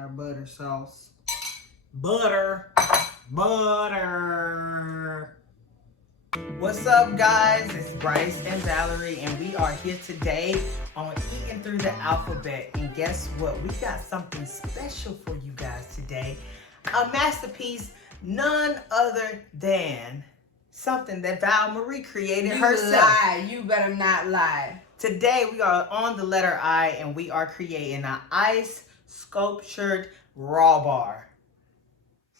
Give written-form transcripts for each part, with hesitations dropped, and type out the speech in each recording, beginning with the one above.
our butter sauce. Butter. What's up, guys? It's Bryce and Valerie, and we are here today on Eating Through the Alphabet. And guess what? We got something special for you guys today. A masterpiece, none other than something that Val Marie created herself. Lie. You better not lie. Today we are on the letter I, and we are creating an ice sculptured raw bar.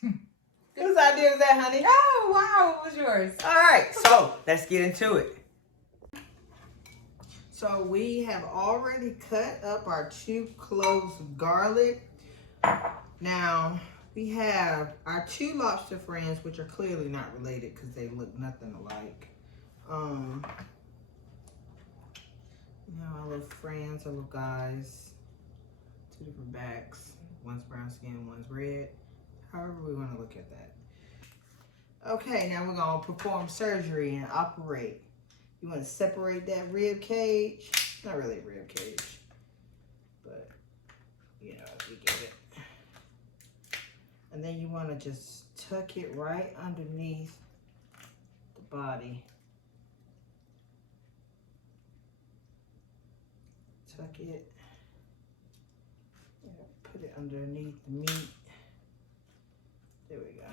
Whose idea was that, honey? Oh, wow. It was yours. All right, so let's get into it. So we have already cut up our 2 cloves of garlic. Now, we have our 2 lobster friends, which are clearly not related because they look nothing alike. You know, our little friends, our little guys. 2 different backs. One's brown skin, one's red. However we want to look at that. Okay, now we're going to perform surgery and operate. You want to separate that rib cage. Not really a rib cage, but, you know, you get it. And then you want to just tuck it right underneath the body. Tuck it. Put it underneath the meat. There we go.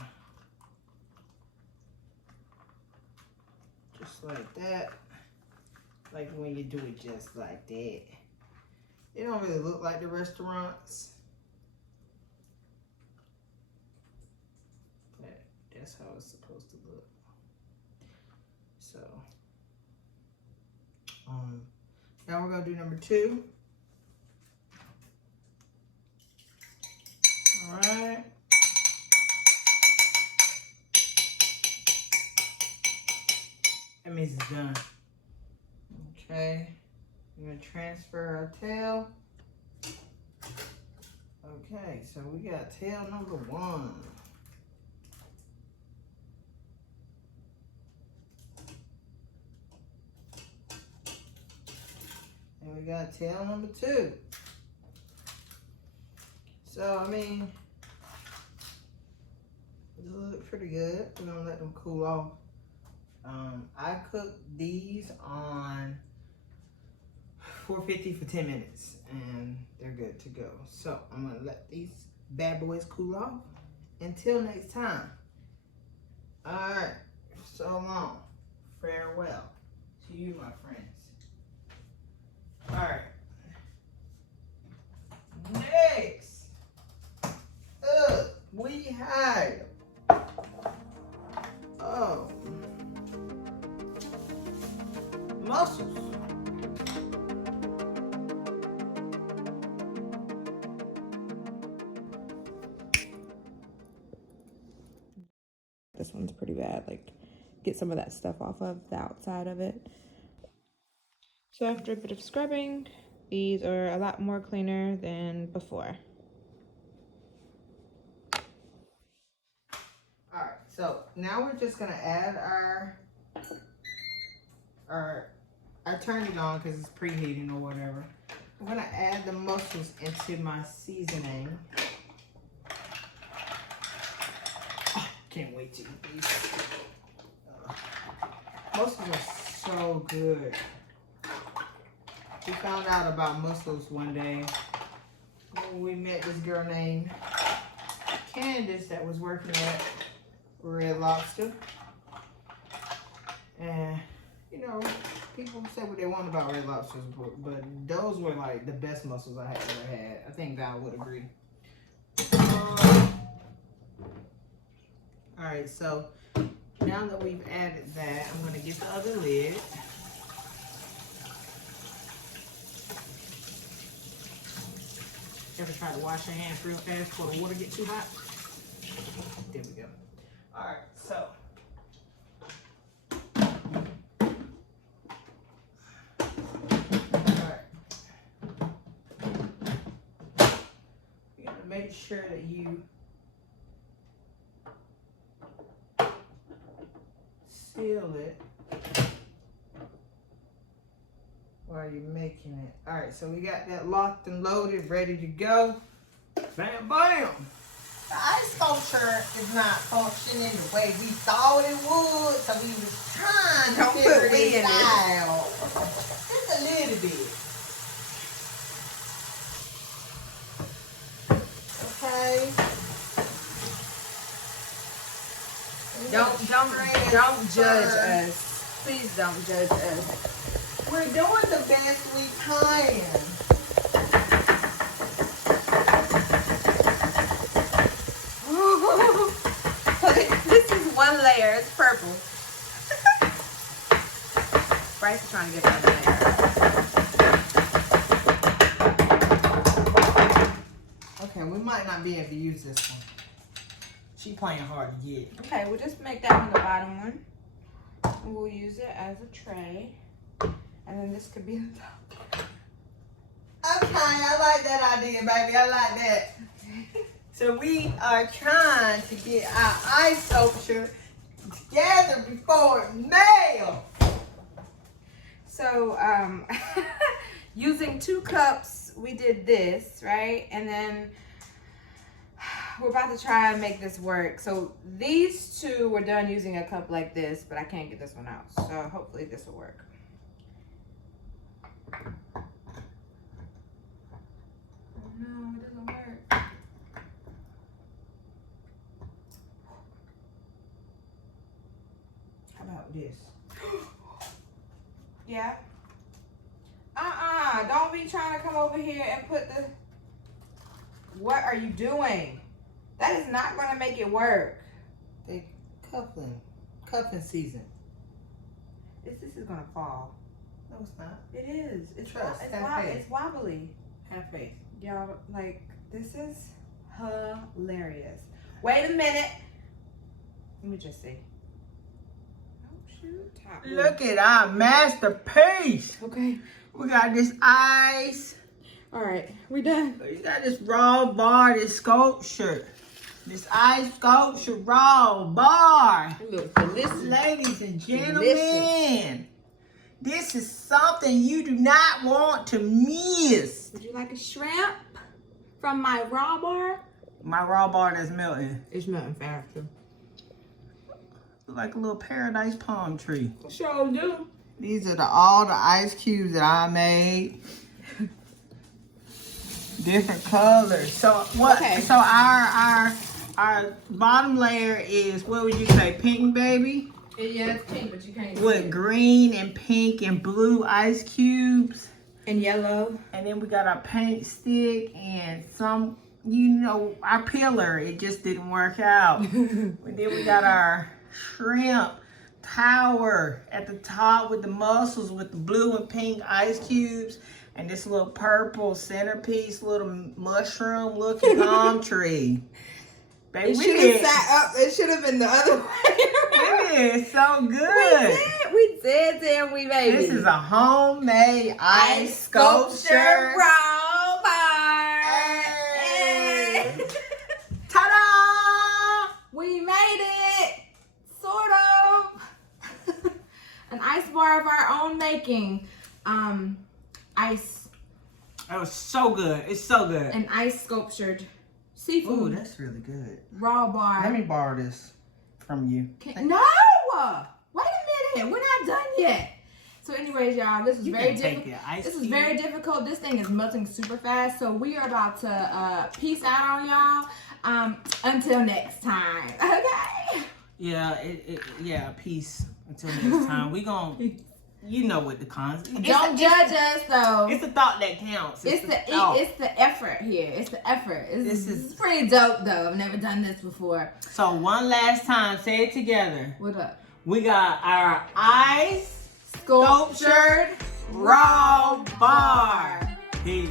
Just like that. Like when you do it just like that. It don't really look like the restaurants. But that's how it's supposed to look. So, now we're gonna do number 2. All right. That means it's done. Okay. I'm going to transfer our tail. Okay, so we got tail number 1. And we got tail number 2. So, I mean, it looks pretty good. We're going to let them cool off. I cooked these on 450 for 10 minutes, and they're good to go. So I'm gonna let these bad boys cool off. Until next time. All right, so long. Farewell to you, my friends. All right. Next, we have mussels. This one's pretty bad. Like, get some of that stuff off of the outside of it. So after a bit of scrubbing, these are a lot more cleaner than before. All right, so now we're just gonna add I turned it on because it's preheating or whatever. I'm gonna add the mussels into my seasoning. Oh, can't wait to eat these. Mussels are so good. We found out about mussels one day when we met this girl named Candace that was working at Red Lobster. And, you know, people say what they want about Red Lobsters, but those were like the best mussels I had ever had. I think Val would agree. Alright, so now that we've added that, I'm going to get the other lid. Ever try to wash your hands real fast before the water gets too hot? There we go. Alright, so make sure that you seal it while you're making it. All right, so we got that locked and loaded, ready to go. Bam, bam. The ice sculpture is not functioning the way we thought it would, so we was trying to figure it out. Just a little bit. Okay. Don't judge us. Please don't judge us. We're doing the best we can. This is one layer. It's purple. Bryce is trying to get another layer. Okay, we might not be able to use this one. She playing hard to get. Okay, we'll just make that one the bottom one. And we'll use it as a tray. And then this could be the top. Okay, I like that idea, baby. I like that. So we are trying to get our ice sculpture together before it melts. So, using 2 cups, we did this, right? And then we're about to try and make this work. So these 2 were done using a cup like this, but I can't get this one out. So hopefully this will work. Oh no, it doesn't work. How about this? Yeah. Don't be trying to come over here and put the... What are you doing? That is not going to make it work. They cuffing season. This is going to fall. No, it's not. It is. It's Trust, it's, have faith. it's wobbly. Have faith. Y'all, like, this is hilarious. Wait a minute. Let me just see. Oh, shoot. Top. Look at our masterpiece. Okay. We got this ice. All right. We done. You got this raw bar, this sculpture. This ice sculpture raw bar. Look delicious. Ladies and gentlemen, this is something you do not want to miss. Would you like a shrimp from my raw bar? My raw bar that's melting. It's melting faster. Look like a little paradise palm tree. Sure do. These are all the ice cubes that I made. Different colors. So what? Okay. So our bottom layer is, what would you say, pink, baby? Yeah, it's pink, but you can't see With it. green and pink and blue ice cubes. And yellow. And then we got our paint stick and some, you know, our pillar. It just didn't work out. And then we got our shrimp tower at the top with the mussels with the blue and pink ice cubes. And this little purple centerpiece, little mushroom looking palm tree. Baby, It we should did, have sat up. It should have been the other way we around. did so good. We did, didn't we, baby? This is a homemade ice sculpture. raw bar. Hey. Hey. Ta-da! We made it, sort of. An ice bar of our own making. Ice. That was so good. It's so good. An ice sculptured Ooh, seafood that's really good. raw bar. Let me borrow this from you. No! Wait a minute. We're not done yet. So anyways, y'all, this is You very can take difficult. it. Ice This is cube. very difficult. This thing is melting super fast. So we are about to peace out on y'all. Until next time. Okay? Yeah, peace. Until next time. We gon', you know what the cons. Don't judge us though. It's the thought that counts. It's the effort here. It's the effort. This is pretty dope though. I've never done this before. So one last time, say it together. What up? We got our ice Sculptured raw bar. Peace.